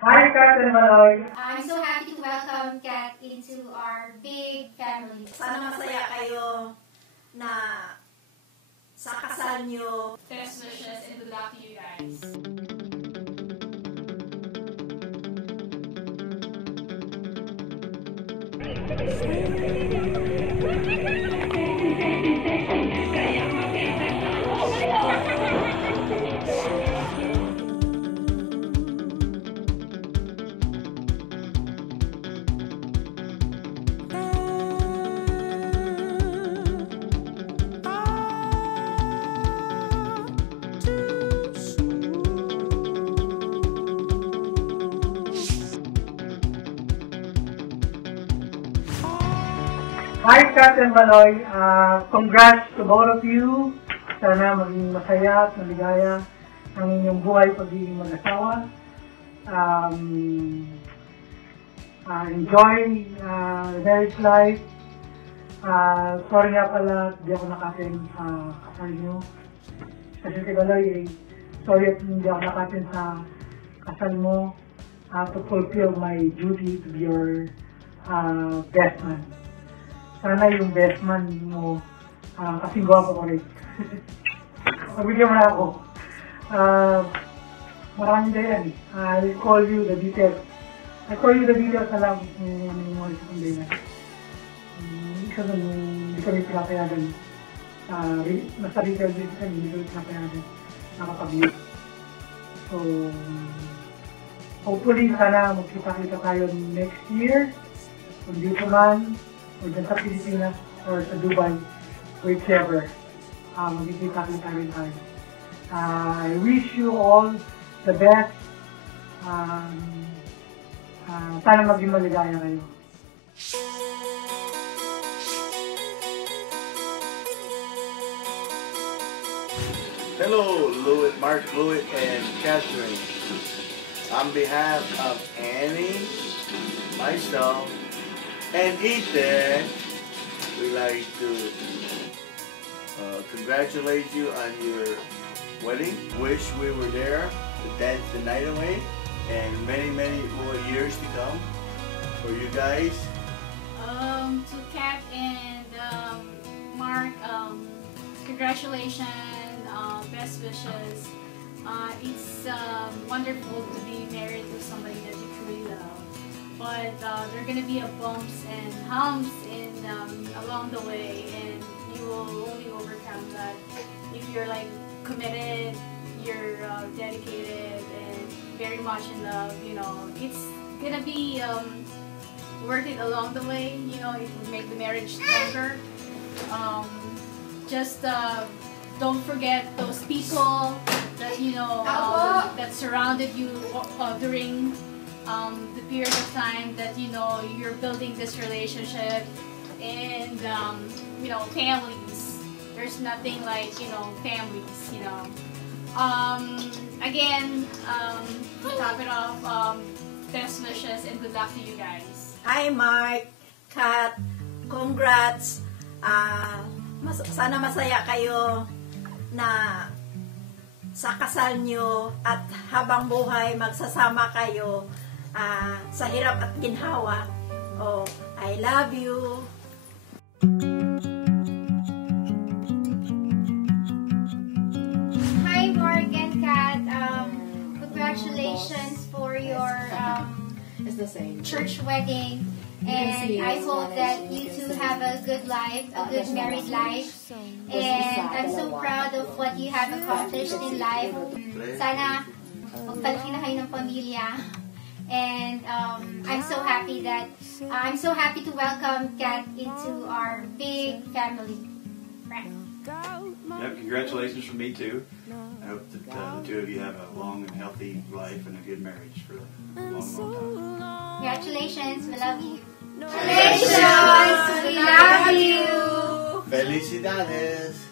Hi, Kat and Maloy. I'm so happy to welcome Kat into our big family. Sana masaya kayo na sa kasal nyo. Best wishes and good luck to you guys. Hi, Kat and Maloy. Congrats to both of you. Sana maging masaya at maligaya ang inyong buhay pagiging mag-asawa. Enjoy marriage life. Sorry nga pala, hindi ako nakatin sa kasal nyo. Kasi si Maloy, sorry at hindi ako nakatin sa kasal mo to fulfill my duty to be your best man. Sana yung best man mo, kasing gwapo ko rin. Pagbigyan mo na ako. Maraming dayan eh. I'll call you the details. I'll call you the details na lang kung ano yung mga isang dayan. Isa nun, hindi kami pinapayagan. Nasa retail din kami, hindi kami pinapayagan. Nakapag-view. So, hopefully, sana magkita-kita tayo next year. Kung dito man, o dyan sa Pilipinas, or sa Dubai, whichever, magkikita-kita rin tayo. I wish you all the best. Sana maging maligaya kayo. Hello, Mark Louis and Catherine. On behalf of Annie, myself, and Ethan, we'd like to congratulate you on your wedding. Wish we were there to dance the night away, and many, many more years to come for you guys. To Kat and Mark, congratulations, best wishes. It's wonderful to be married to somebody that you truly love. But there are going to be bumps and humps along the way, and you will only overcome that if you're like committed, you're dedicated, and very much in love. You know, it's gonna be worth it along the way. You know, it will make the marriage stronger. Just don't forget those people that that surrounded you during the period of time that you're building this relationship, and families. There's nothing like families. Again, to top it off, best wishes and good luck to you guys. Hi Mark, Kat, congrats. Sana masaya kayo na sa kasal nyo at habang buhay magsasama kayo sa hirap at ginhawa. Oh, I love you. Hi, Mark and Kat. Congratulations for your church wedding. And I hope that you two have a good life, a good married life. And I'm so proud of what you have accomplished in life. Sana magpalaki na kayo ng pamilya. And I'm so happy to welcome Kat into our big family. Right. Yep, congratulations from me too. I hope that the two of you have a long and healthy life and a good marriage for a long, long time. Congratulations, we love you. Congratulations, we love you. Felicidades!